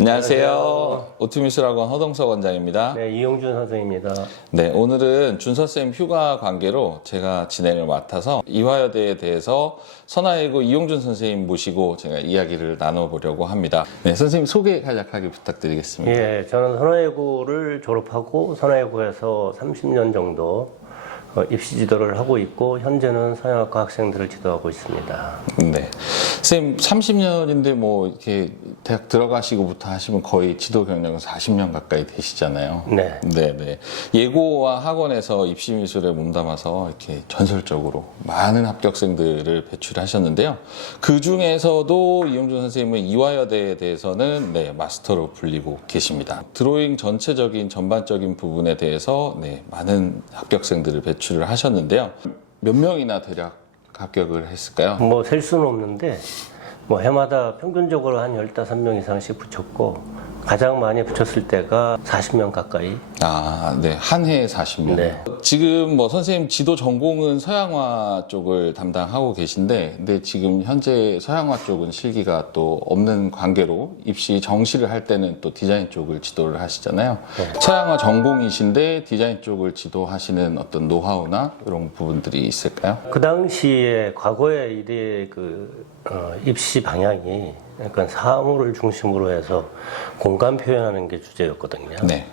안녕하세요. 오투미술학원 허동석 원장입니다. 네, 이용준 선생입니다. 네, 오늘은 준서쌤 휴가 관계로 제가 진행을 맡아서 이화여대에 대해서 선화예고 이용준 선생님 모시고 제가 이야기를 나눠보려고 합니다. 네, 선생님 소개 간략하게 부탁드리겠습니다. 예, 저는 선화예고를 졸업하고 선화예고에서 30년 정도 어, 입시 지도를 하고 있고 현재는 서양학과 학생들을 지도하고 있습니다. 네. 선생님 30년인데 뭐 이렇게 대학 들어가시고부터 하시면 거의 지도 경력은 40년 가까이 되시잖아요. 네. 네, 네. 예고와 학원에서 입시 미술에 몸담아서 이렇게 전설적으로 많은 합격생들을 배출하셨는데요. 그 중에서도 이용준 선생님은 이화여대에 대해서는 네, 마스터로 불리고 계십니다. 드로잉 전체적인 전반적인 부분에 대해서 네, 많은 합격생들을 배출 을 하셨는데요. 몇 명이나 대략 합격을 했을까요? 뭐 셀 수는 없는데 뭐 해마다 평균적으로 한 15명 이상씩 붙였고 가장 많이 붙였을 때가 40명 가까이. 아, 네. 한 해에 40명. 네. 지금 뭐 선생님 지도 전공은 서양화 쪽을 담당하고 계신데, 근데 지금 현재 서양화 쪽은 실기가 또 없는 관계로 입시 정시를 할 때는 또 디자인 쪽을 지도를 하시잖아요. 서양화 전공이신데 디자인 쪽을 지도하시는 어떤 노하우나 이런 부분들이 있을까요? 그 당시에 과거에 이래 그 어, 입시 방향이 약간 사물을 중심으로 해서 공간 표현하는 게 주제였거든요. 네.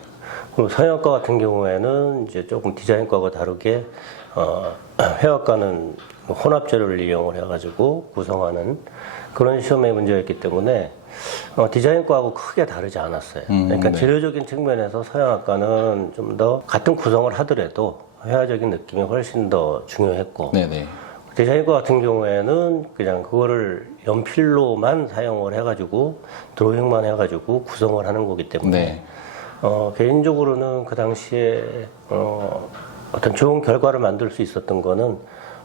그리고 서양과 같은 경우에는 이제 조금 디자인과와 다르게 어, 회화과는 혼합 재료를 이용을 해가지고 구성하는 그런 시험의 문제였기 때문에 어, 디자인과하고 크게 다르지 않았어요. 음, 그러니까 네. 재료적인 측면에서 서양학과는 좀 더 같은 구성을 하더라도 회화적인 느낌이 훨씬 더 중요했고 네네. 디자인과 같은 경우에는 그냥 그거를 연필로만 사용을 해가지고 드로잉만 해가지고 구성을 하는 거기 때문에 네. 어, 개인적으로는 그 당시에 어, 어떤 좋은 결과를 만들 수 있었던 거는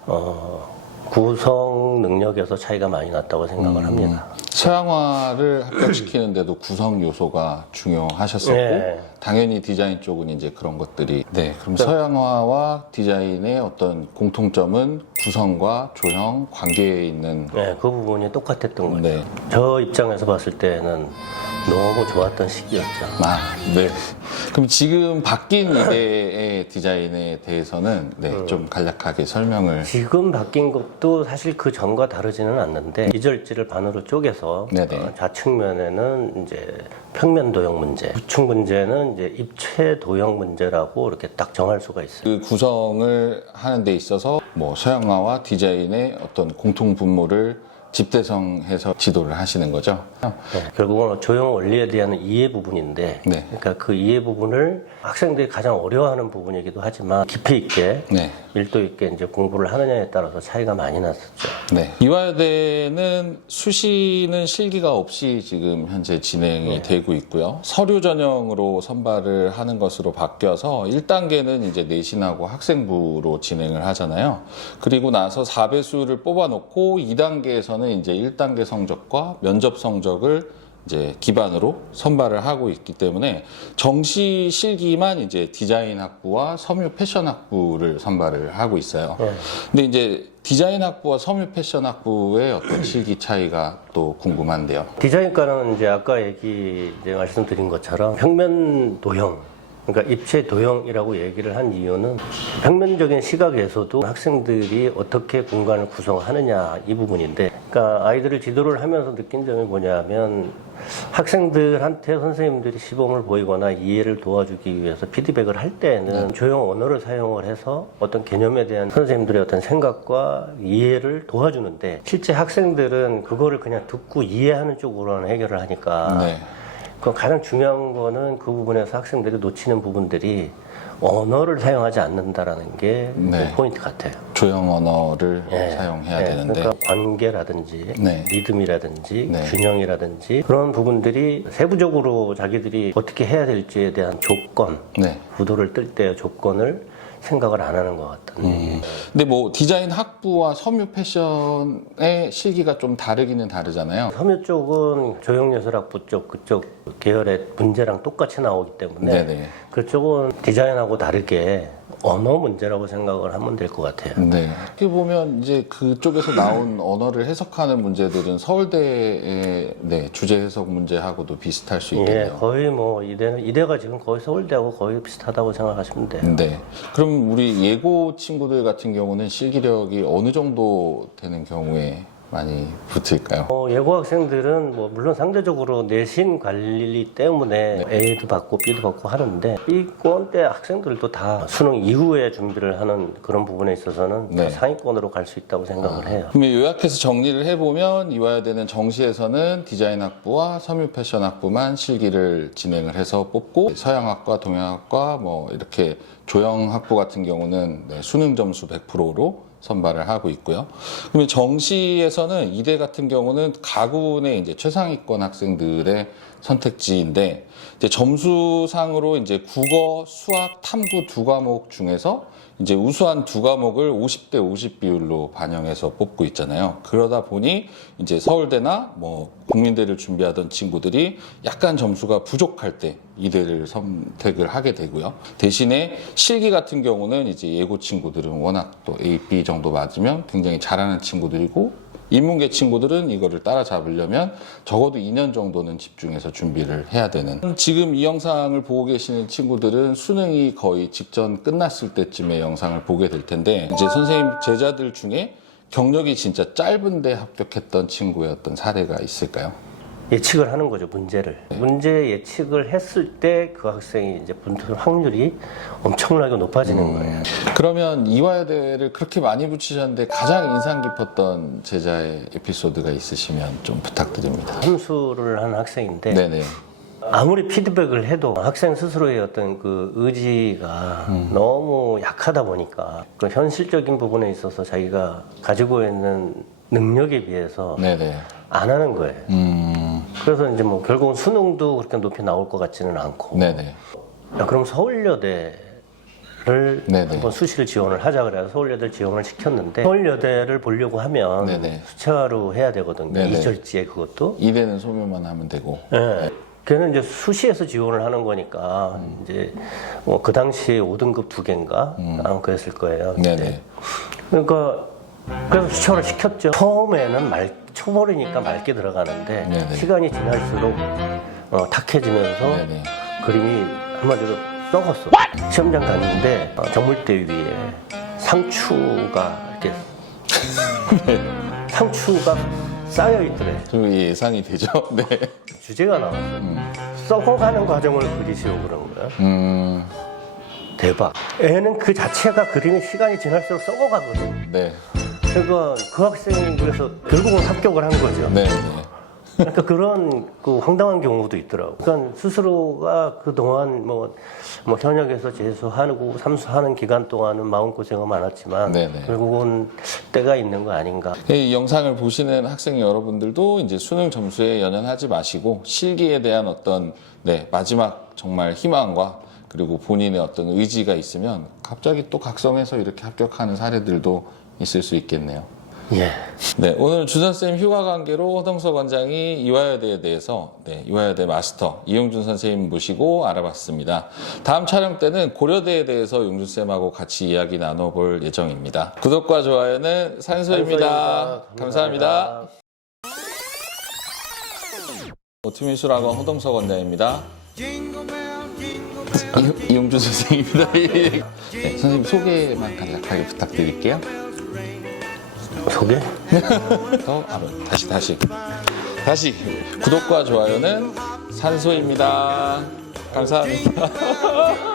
어, 구성 능력에서 차이가 많이 났다고 생각을 합니다. 서양화를 합격시키는데도 구성 요소가 중요하셨었고 네. 당연히 디자인 쪽은 이제 그런 것들이 네 그럼 서양화와 디자인의 어떤 공통점은 구성과 조형 관계에 있는 네, 그 부분이 똑같았던 거죠. 네. 저 입장에서 봤을 때는 너무 좋았던 시기였죠. 아, 네. 그럼 지금 바뀐 이대의 디자인에 대해서는 네, 좀 간략하게 설명을 지금 바뀐 것도 사실 그 전과 다르지는 않는데 이절지를 반으로 쪼개서 네네. 어, 좌측면에는 이제 평면 도형 문제, 우측 문제는 이제 입체 도형 문제라고 이렇게 딱 정할 수가 있어요. 그 구성을 하는 데 있어서 뭐 서양화와 디자인의 어떤 공통 분모를 집대성해서 지도를 하시는 거죠. 네, 결국은 조형 원리에 대한 이해 부분인데, 네. 그러니까 그 이해 부분을 학생들이 가장 어려워하는 부분이기도 하지만 깊이 있게 네. 밀도 있게 이제 공부를 하느냐에 따라서 차이가 많이 났었죠. 네. 이화여대는 수시는 실기가 없이 지금 현재 진행이 되고 있고요. 서류 전형으로 선발을 하는 것으로 바뀌어서 1단계는 이제 내신하고 학생부로 진행을 하잖아요. 그리고 나서 4배수를 뽑아놓고 2단계에서는 이제 1단계 성적과 면접 성적을 이제 기반으로 선발을 하고 있기 때문에 정시 실기만 이제 디자인 학부와 섬유 패션 학부를 선발을 하고 있어요. 네. 근데 이제 디자인 학부와 섬유 패션 학부의 어떤 실기 차이가 또 궁금한데요. 디자인과는 이제 아까 얘기 이제 말씀드린 것처럼 평면 도형 그러니까 입체 도형이라고 얘기를 한 이유는 평면적인 시각에서도 학생들이 어떻게 공간을 구성하느냐 이 부분인데 그러니까 아이들을 지도를 하면서 느낀 점이 뭐냐면 학생들한테 선생님들이 시범을 보이거나 이해를 도와주기 위해서 피드백을 할 때는 조형 언어를 사용을 해서 어떤 개념에 대한 선생님들의 어떤 생각과 이해를 도와주는데 실제 학생들은 그거를 그냥 듣고 이해하는 쪽으로는 해결을 하니까 네. 그 가장 중요한 거는 그 부분에서 학생들이 놓치는 부분들이 언어를 사용하지 않는다라는 게 네. 포인트 같아요. 조형 언어를 예. 사용해야 예, 되는데 그러니까 관계라든지 네. 리듬이라든지 네. 균형이라든지 그런 부분들이 세부적으로 자기들이 어떻게 해야 될지에 대한 조건, 네. 구도를 뜰 때의 조건을 생각을 안 하는 것 같다는 음. 얘기예요. 근데 뭐 디자인 학부와 섬유 패션의 실기가 좀 다르기는 다르잖아요. 섬유 쪽은 조형예술학부 쪽 그쪽 계열의 문제랑 똑같이 나오기 때문에 네네. 그쪽은 디자인하고 다르게 언어 문제라고 생각을 하면 될 것 같아요. 네. 어떻게 보면 이제 그쪽에서 나온 언어를 해석하는 문제들은 서울대의 네, 주제 해석 문제하고도 비슷할 수 예, 있겠네요. 거의 뭐 이대는 이대가 지금 거의 서울대하고 거의 비슷하다고 생각하시면 돼요. 네. 그럼 우리 예고 친구들 같은 경우는 실기력이 어느 정도 되는 경우에 많이 붙을까요? 어, 예고 학생들은 뭐 물론 상대적으로 내신 관리 때문에 A도 받고 B도 받고 하는데 B권 때 학생들도 다 수능 이후에 준비를 하는 그런 부분에 있어서는 다 네. 상위권으로 갈 수 있다고 생각을 해요. 그러면 요약해서 정리를 해보면 이화여대는 정시에서는 디자인학부와 섬유 패션학부만 실기를 진행을 해서 뽑고 서양학과, 동양학과 뭐 이렇게 조형학부 같은 경우는 네, 수능 점수 100%로 선발을 하고 있고요. 그러면 정시에서는 이대 같은 경우는 가군의 이제 최상위권 학생들의 선택지인데 이제 점수상으로 이제 국어, 수학, 탐구 두 과목 중에서 이제 우수한 두 과목을 50대 50 비율로 반영해서 뽑고 있잖아요. 그러다 보니 이제 서울대나 뭐 국민대를 준비하던 친구들이 약간 점수가 부족할 때 이대를 선택을 하게 되고요. 대신에 실기 같은 경우는 이제 예고 친구들은 워낙 또 A, B 정도 맞으면 굉장히 잘하는 친구들이고 인문계 친구들은 이거를 따라잡으려면 적어도 2년 정도는 집중해서 준비를 해야 되는. 지금 이 영상을 보고 계시는 친구들은 수능이 거의 직전 끝났을 때쯤에 영상을 보게 될 텐데, 이제 선생님 제자들 중에 경력이 진짜 짧은데 합격했던 어떤 사례가 있을까요? 예측을 하는 거죠 문제를 문제 예측을 했을 때 그 학생이 이제 붙을 확률이 엄청나게 높아지는 거예요. 그러면 이화여대를 그렇게 많이 붙이셨는데 가장 인상 깊었던 제자의 에피소드가 있으시면 좀 부탁드립니다. 함수를 하는 학생인데 네네. 아무리 피드백을 해도 학생 스스로의 어떤 그 의지가 너무 약하다 보니까 그 현실적인 부분에 있어서 자기가 가지고 있는 능력에 비해서 네네. 안 하는 거예요. 음, 그래서 이제 뭐 결국은 수능도 그렇게 높이 나올 것 같지는 않고 네네. 야, 그럼 서울여대를 네네. 한번 수시를 지원을 하자 그래서 서울여대 지원을 시켰는데 서울여대를 보려고 하면 네네. 수차로 해야 되거든요. 네네. 이절지에 그것도. 이대는 소묘만 하면 되고. 예. 걔는 이제 수시에서 지원을 하는 거니까 이제 뭐 그 당시에 5등급 두 개인가 아마 그랬을 거예요. 네네. 그러니까 그래서 수차를 시켰죠. 처음에는 말 초벌이니까 맑게 들어가는데 네네. 시간이 지날수록 어, 탁해지면서 네네. 그림이 한마디로 썩었어. 시험장 갔는데 어, 정물대 위에 상추가 이렇게 상추가 쌓여 있더래. 그 예상이 되죠. 네. 주제가 나왔어. 썩어가는 과정을 그리시오 그런 거야. 음, 대박. 애는 그 자체가 그림이 시간이 지날수록 썩어가거든. 네. 그러니까 그 학생이 그래서 결국은 합격을 한 거죠. 네. 네. 그러니까 그런 그 황당한 경우도 있더라고. 그러니까 스스로가 그 동안 뭐, 뭐 현역에서 재수하고 삼수하는 기간 동안은 마음 고생은 많았지만 네네. 결국은 때가 있는 거 아닌가. 이 영상을 보시는 학생 여러분들도 이제 수능 점수에 연연하지 마시고 실기에 대한 어떤 네, 마지막 정말 희망과 그리고 본인의 어떤 의지가 있으면 갑자기 또 각성해서 이렇게 합격하는 사례들도 있을 수 있겠네요. 예. 네, 오늘 주선쌤 휴가 관계로 허동석 원장이 이화여대에 대해서 네, 이화여대 마스터 이용준 선생님 모시고 알아봤습니다. 다음 촬영 때는 고려대에 대해서 용준쌤하고 같이 이야기 나눠볼 예정입니다. 구독과 좋아요는 산소입니다. 감사합니다. 오트미술학원 허동석 원장입니다. 이, 이용준 선생님입니다. 네, 선생님 소개만 간략하게 부탁드릴게요. 소개? 더 알아. 다시 다시 다시 구독과 좋아요는 산소입니다. 감사합니다.